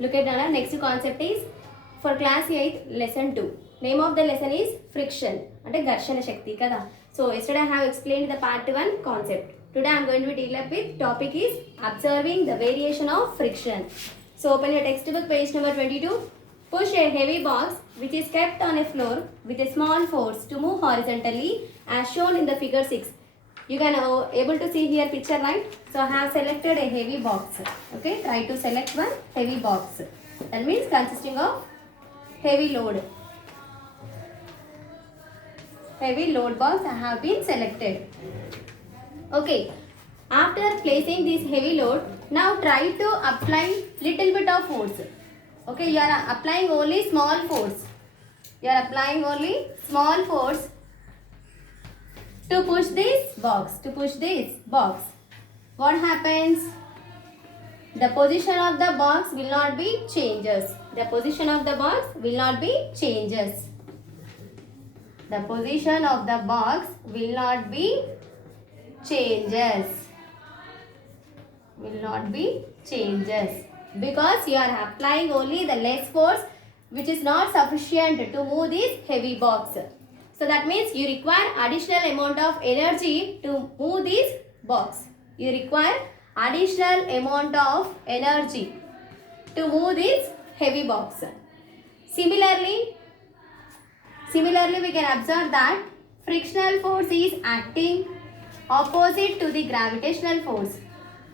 Look at our next concept is for class 8 lesson 2. Name of the lesson is friction. అంటే ఘర్షణ శక్తి కదా. So yesterday I have explained the part 1 concept. Today I am going to deal up with topic is observing the variation of friction. So open your textbook page number 22. Push a heavy box which is kept on a floor with a small force to move horizontally as shown in the figure 6. You can able to see here picture, right? So I have selected a heavy box. Okay, try to select one heavy box. That means consisting of heavy load. Heavy load box I have been selected. Okay, after placing this heavy load, now try to apply little bit of force. Okay, you are applying only small force. You are applying only small force to push this box. What happens? The position of the box will not be changes. The position of the box will not be changes. The position of the box will not be changes. Will not be changes. Because you are applying only the less force which is not sufficient to move this heavy box. So that means you require additional amount of energy to move this box. You require additional amount of energy to move this heavy box. Similarly we can observe that frictional force is acting opposite to the gravitational force.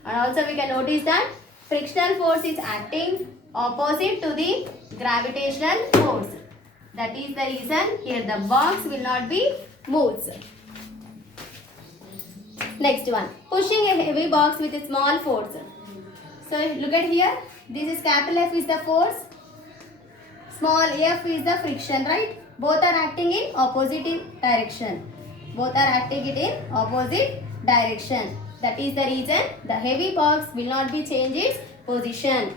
And also we can notice that frictional force is acting opposite to the gravitational force. That is the reason here the box will not be moved. Next one, pushing a heavy box with a small force. So look at here, this is capital F is the force, small f is the friction, right? Both are acting in opposite direction. Both are acting it in opposite direction. That is the reason the heavy box will not be change its position.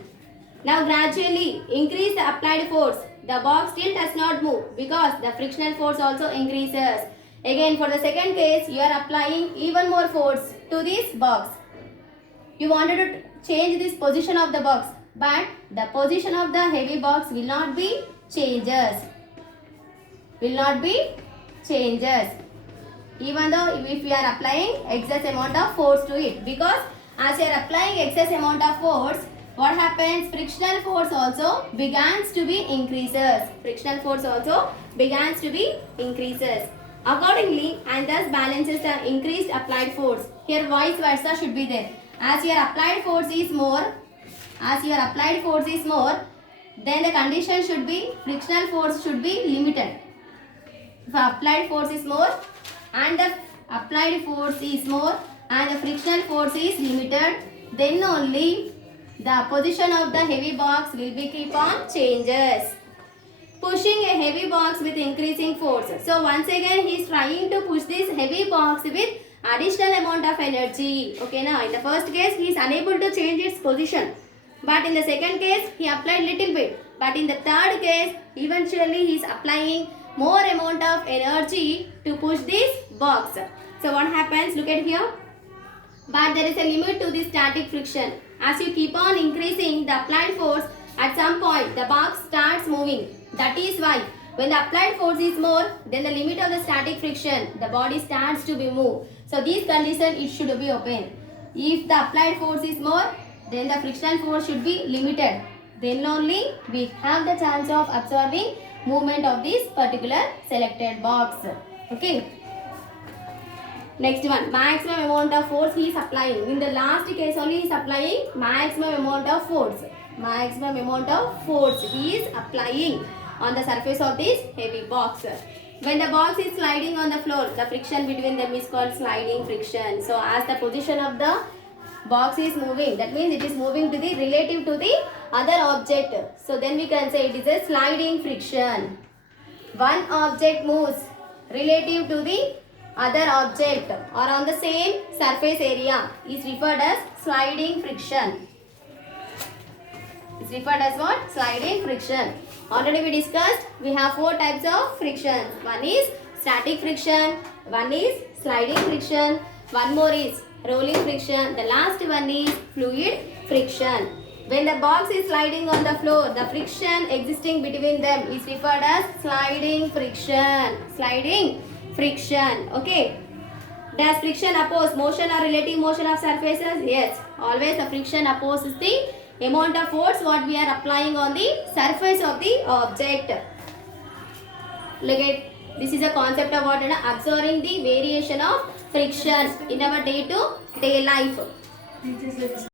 Now gradually increase the applied force. The box still does not move because the frictional force also increases. Again for the second case, you are applying even more force to this box. You wanted to change this position of the box, but the position of the heavy box will not be changes. Will not be changes. Even though if you are applying excess amount of force to it, because as you are applying excess amount of force, what happens? Frictional force also begins to be increases. Frictional force also begins to be increases. Accordingly, and thus balances the increased applied force. Here vice versa should be there. As your applied force is more, then the condition should be frictional force should be limited. If applied force is more and the frictional force is limited, then only the position of the heavy box will be keep on changes. Pushing a heavy box with increasing force. So once again he is trying to push this heavy box with additional amount of energy. Okay, now in the first case he is unable to change its position, but in the second case he applied little bit, but in the third case eventually he is applying more amount of energy to push this box. So what happens? Look at here. But there is a limit to this static friction. As you keep on increasing the applied force, at some point the box starts moving. That is why when the applied force is more than the limit of the static friction, the body starts to be moved. So these conditions it should be open. If the applied force is more, then the frictional force should be limited. Then only we have the chance of observing movement of this particular selected box. Okay. Next one, maximum amount of force he is applying. In the last case only he is applying maximum amount of force. Maximum amount of force he is applying on the surface of this heavy box. When the box is sliding on the floor, the friction between them is called sliding friction. So as the position of the box is moving, that means it is moving to the relative to the other object. So then we can say it is a sliding friction. One object moves relative to the other object or on the same surface area is referred as sliding friction. It's referred as what? Sliding friction. Already we discussed we have 4 types of friction. One is static friction, one is sliding friction, one more is rolling friction, the last one is fluid friction. When the box is sliding on the floor, the friction existing between them is referred as sliding friction. Sliding friction. Okay. Does friction oppose motion or relative motion of surfaces? Yes. Always the friction opposes the amount of force what we are applying on the surface of the object. Look at, this is a concept of what? Observing the variation of friction in our day-to-day life.